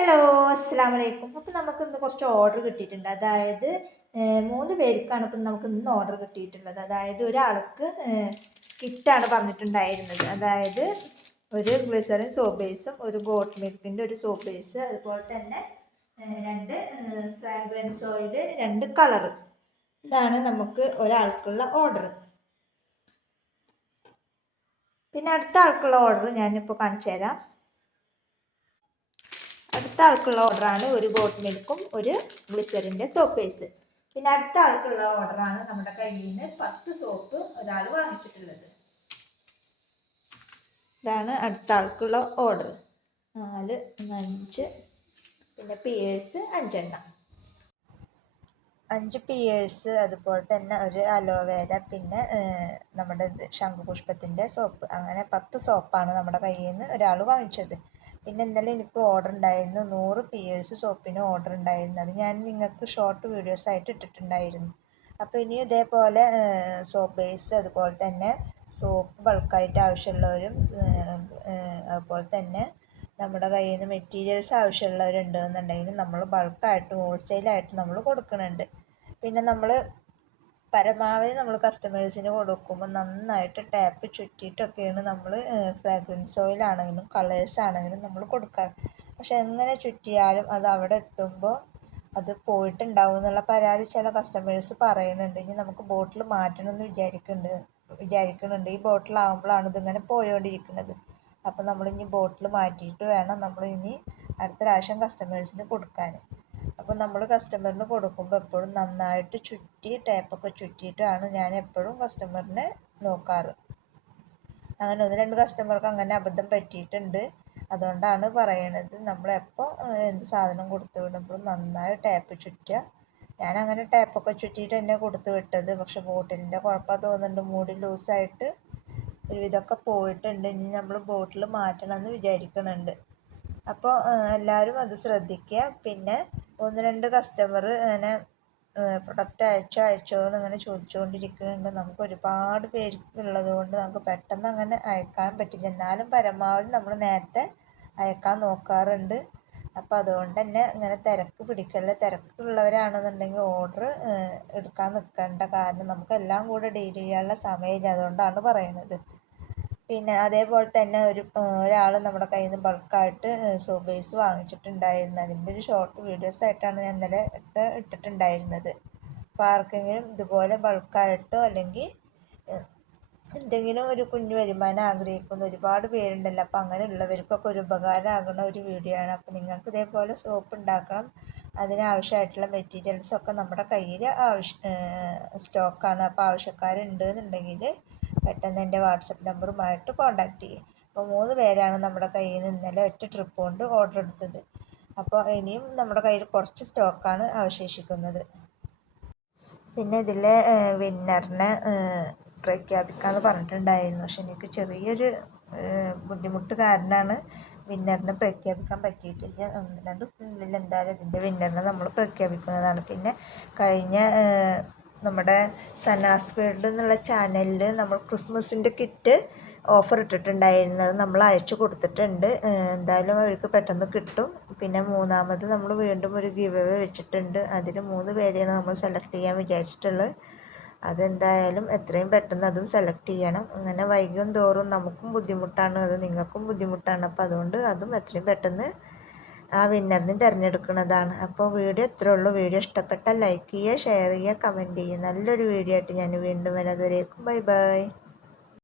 Hello, അസ്സാം വലൈക്കും. അപ്പം നമുക്ക് ഇന്ന് കുറച്ച് ഓർഡർ കിട്ടിയിട്ടുണ്ട്. അതായത് 3 പേർക്കാണ് ഇപ്പം നമുക്ക് ഇന്ന് ഓർഡർ കിട്ടിയിട്ടുള്ളത്. അതായത് ഒരാൾക്ക് കിറ്റാണ് പറഞ്ഞിട്ടുണ്ടായിരുന്നത്. അതായത് ഒരു ഗ്ലിസറിൻ സോപ്പ് ബേസും ഒരു ഗോട്ട് മിൽക്കിൻ്റെ ഒരു സോപ്പ് ബേസ്, അതുപോലെ തന്നെ 2 ഫ്രാഗ്രൻസ് ഓയിൽ, 2 കളറ്. ഇതാണ് നമുക്ക് ഒരാൾക്കുള്ള ഓർഡർ. പിന്നെ അടുത്ത ആൾക്കുള്ള ഓർഡർ ഞാനിപ്പോൾ കാണിച്ചു തരാം. അടുത്ത ആൾക്കുള്ള ഓർഡറാണ് ഒരു ഗോട്ട് മിൽക്കും ഒരു ഗ്ലിസറിൻ്റെ സോപ്പ് ബേസ്. പിന്നെ അടുത്ത ആൾക്കുള്ള ഓർഡറാണ് നമ്മുടെ കയ്യിൽ നിന്ന് 10 സോപ്പ് ഒരാൾ വാങ്ങിച്ചിട്ടുള്ളത്. ഇതാണ് അടുത്ത ആൾക്കുള്ള ഓർഡർ. 4, 5, പിന്നെ പിയേഴ്സ് 5 എണ്ണം, 5 പിയേഴ്സ്, അതുപോലെ തന്നെ ഒരു അലോവേര, പിന്നെ നമ്മുടെ ശംഖുപുഷ്പത്തിൻ്റെ സോപ്പ്. അങ്ങനെ 10 സോപ്പാണ് നമ്മുടെ കയ്യിൽ നിന്ന് ഒരാൾ വാങ്ങിച്ചത്. പിന്നെ ഇന്നലെ എനിക്ക് ഓർഡർ ഉണ്ടായിരുന്നു 100 പിയേഴ്സ് സോപ്പിന് ഓർഡർ ഉണ്ടായിരുന്നു. അത് ഞാൻ നിങ്ങൾക്ക് ഷോർട്ട് വീഡിയോസ് ആയിട്ട് ഇട്ടിട്ടുണ്ടായിരുന്നു. അപ്പോൾ ഇനി ഇതേപോലെ സോപ്പ് ബേസ്, അതുപോലെ തന്നെ സോപ്പ് ബൾക്കായിട്ട് ആവശ്യമുള്ളവരും, അതുപോലെ തന്നെ നമ്മുടെ കയ്യിൽ നിന്ന് മെറ്റീരിയൽസ് ആവശ്യമുള്ളവരുണ്ടെന്നുണ്ടെങ്കിൽ നമ്മൾ ബൾക്കായിട്ട് ഹോൾസെയിലായിട്ട് നമ്മൾ കൊടുക്കുന്നുണ്ട്. പിന്നെ നമ്മൾ പരമാവധി നമ്മൾ കസ്റ്റമേഴ്സിന് കൊടുക്കുമ്പോൾ നന്നായിട്ട് ടാപ്പ് ചുറ്റിയിട്ടൊക്കെയാണ് നമ്മൾ ഫ്രാഗ്രൻസ് ഓയിൽ ആണെങ്കിലും കളേഴ്സ് ആണെങ്കിലും നമ്മൾ കൊടുക്കാറ്. പക്ഷെ എങ്ങനെ ചുറ്റിയാലും അത് അവിടെ എത്തുമ്പോൾ അത് പോയിട്ടുണ്ടാവും എന്നുള്ള പരാതി ചില കസ്റ്റമേഴ്സ് പറയുന്നുണ്ട്. ഇനി നമുക്ക് ബോട്ടിൽ മാറ്റണമെന്ന് വിചാരിക്കുന്നുണ്ട്. ഈ ബോട്ടിലാകുമ്പോഴാണ് ഇതിങ്ങനെ പോയോണ്ടിരിക്കുന്നത്. അപ്പോൾ നമ്മളിനി ബോട്ടിൽ മാറ്റിയിട്ട് വേണം നമ്മൾ ഇനി അടുത്ത പ്രാവശ്യം കസ്റ്റമേഴ്സിന് കൊടുക്കാൻ. അപ്പോൾ നമ്മൾ കസ്റ്റമറിന് കൊടുക്കുമ്പോൾ എപ്പോഴും നന്നായിട്ട് ചുറ്റി ടേപ്പൊക്കെ ചുറ്റിയിട്ടാണ് ഞാൻ എപ്പോഴും കസ്റ്റമറിനെ നോക്കാറ്. അങ്ങനെ 1-2 കസ്റ്റമർക്ക് അങ്ങനെ അബദ്ധം പറ്റിയിട്ടുണ്ട്. അതുകൊണ്ടാണ് പറയണത്, നമ്മളെപ്പോൾ എന്ത് സാധനം കൊടുത്തു വിടുമ്പോഴും നന്നായി ടാപ്പ് ചുറ്റുക. ഞാൻ അങ്ങനെ ടാപ്പൊക്കെ ചുറ്റിയിട്ട് തന്നെ കൊടുത്തു വിട്ടത്. പക്ഷെ ബോട്ടിലിൻ്റെ കുഴപ്പം തോന്നുന്നുണ്ട്, മൂടി ലൂസായിട്ട് ഒരുവിധമൊക്കെ പോയിട്ടുണ്ട്. ഇനി നമ്മൾ ബോട്ടിൽ മാറ്റണമെന്ന് വിചാരിക്കുന്നുണ്ട്. അപ്പോൾ എല്ലാവരും അത് ശ്രദ്ധിക്കുക. പിന്നെ 1-2 കസ്റ്റമർ അങ്ങനെ പ്രൊഡക്റ്റ് അയച്ചോ എന്നിങ്ങനെ ചോദിച്ചുകൊണ്ടിരിക്കുന്നുണ്ട്. നമുക്ക് ഒരുപാട് പേർക്കുള്ളത് കൊണ്ട് നമുക്ക് പെട്ടെന്ന് അങ്ങനെ അയക്കാൻ പറ്റില്ല. എന്നാലും പരമാവധി നമ്മൾ നേരത്തെ അയക്കാൻ നോക്കാറുണ്ട്. അപ്പോൾ അതുകൊണ്ട് തന്നെ ഇങ്ങനെ തിരക്ക് പിടിക്കല്ല. തിരക്കുള്ളവരാണെന്നുണ്ടെങ്കിൽ ഓർഡർ എടുക്കാൻ നിൽക്കേണ്ട. കാരണം നമുക്ക് എല്ലാം കൂടെ ഡീൽ ചെയ്യാനുള്ള സമയമില്ല. അതുകൊണ്ടാണ് പറയുന്നത്. പിന്നെ അതേപോലെ തന്നെ ഒരാൾ നമ്മുടെ കയ്യിൽ നിന്ന് ബൾക്കായിട്ട് സോപ്പ് ബേസ് വാങ്ങിച്ചിട്ടുണ്ടായിരുന്നു. അതിൻ്റെ ഒരു ഷോർട്ട് വീഡിയോസ് ആയിട്ടാണ് ഞാൻ ഇന്നലെ ഇട്ടിട്ടുണ്ടായിരുന്നത്. അപ്പോൾ ആർക്കെങ്കിലും ഇതുപോലെ ബൾക്കായിട്ടോ അല്ലെങ്കിൽ എന്തെങ്കിലും ഒരു കുഞ്ഞു വരുമാനം ആഗ്രഹിക്കുന്ന ഒരുപാട് പേരുണ്ടല്ലോ. അപ്പോൾ അങ്ങനെയുള്ളവർക്കൊക്കെ ഒരു ഉപകാരമാകുന്ന ഒരു വീഡിയോ ആണ്. അപ്പോൾ നിങ്ങൾക്ക് ഇതേപോലെ സോപ്പ് ഉണ്ടാക്കണം, അതിനാവശ്യമായിട്ടുള്ള മെറ്റീരിയൽസൊക്കെ നമ്മുടെ കയ്യിൽ സ്റ്റോക്കാണ്. അപ്പോൾ ആവശ്യക്കാരുണ്ട് എന്നുണ്ടെങ്കിൽ പെട്ടെന്ന് എൻ്റെ വാട്സപ്പ് നമ്പറുമായിട്ട് കോൺടാക്റ്റ് ചെയ്യും. അപ്പോൾ 3 പേരാണ് നമ്മുടെ കയ്യിൽ നിന്ന് ഇന്നലെ ഒറ്റ ട്രിപ്പ് കൊണ്ട് ഓർഡർ എടുത്തത്. അപ്പോൾ ഇനിയും നമ്മുടെ കയ്യിൽ കുറച്ച് സ്റ്റോക്കാണ് അവശേഷിക്കുന്നത്. പിന്നെ ഇതിലെ വിന്നറിനെ പ്രഖ്യാപിക്കാമെന്ന് പറഞ്ഞിട്ടുണ്ടായിരുന്നു. പക്ഷെ എനിക്ക് ചെറിയൊരു ബുദ്ധിമുട്ട് കാരണമാണ് വിന്നറിനെ പ്രഖ്യാപിക്കാൻ പറ്റിയിട്ടില്ല. 1-2 ദിവസത്തിനുള്ളിൽ എന്തായാലും ഇതിൻ്റെ വിന്നറിനെ നമ്മൾ പ്രഖ്യാപിക്കുന്നതാണ്. പിന്നെ കഴിഞ്ഞ നമ്മുടെ സനാസ് വേൾഡ് എന്നുള്ള ചാനലിൽ നമ്മൾ ക്രിസ്മസിൻ്റെ കിറ്റ് ഓഫർ ഇട്ടിട്ടുണ്ടായിരുന്നത് നമ്മൾ അയച്ചു കൊടുത്തിട്ടുണ്ട്. എന്തായാലും അവർക്ക് പെട്ടെന്ന് കിട്ടും. പിന്നെ 3ാമത് നമ്മൾ വീണ്ടും ഒരു ഗിവ് അവേ വെച്ചിട്ടുണ്ട്. അതിൽ 3 പേരെയാണ് നമ്മൾ സെലക്ട് ചെയ്യാൻ വിചാരിച്ചിട്ടുള്ളത്. അതെന്തായാലും എത്രയും പെട്ടെന്ന് അതും സെലക്ട് ചെയ്യണം. അങ്ങനെ വൈകും തോറും നമുക്കും ബുദ്ധിമുട്ടാണ്, അത് നിങ്ങൾക്കും ബുദ്ധിമുട്ടാണ്. അപ്പോൾ അതുകൊണ്ട് അതും എത്രയും പെട്ടെന്ന് ആ വിന്നറിനെ തിരഞ്ഞെടുക്കുന്നതാണ്. അപ്പോൾ വീഡിയോ ഇത്രേ ഉള്ളൂ. വീഡിയോ ഇഷ്ടപ്പെട്ടാൽ ലൈക്ക് ചെയ്യുക, ഷെയർ ചെയ്യുക, കമൻറ്റ് ചെയ്യുക. നല്ലൊരു വീഡിയോ ആയിട്ട് ഞാൻ വീണ്ടും വരാം. അതുവരേക്കും ബൈ ബൈ.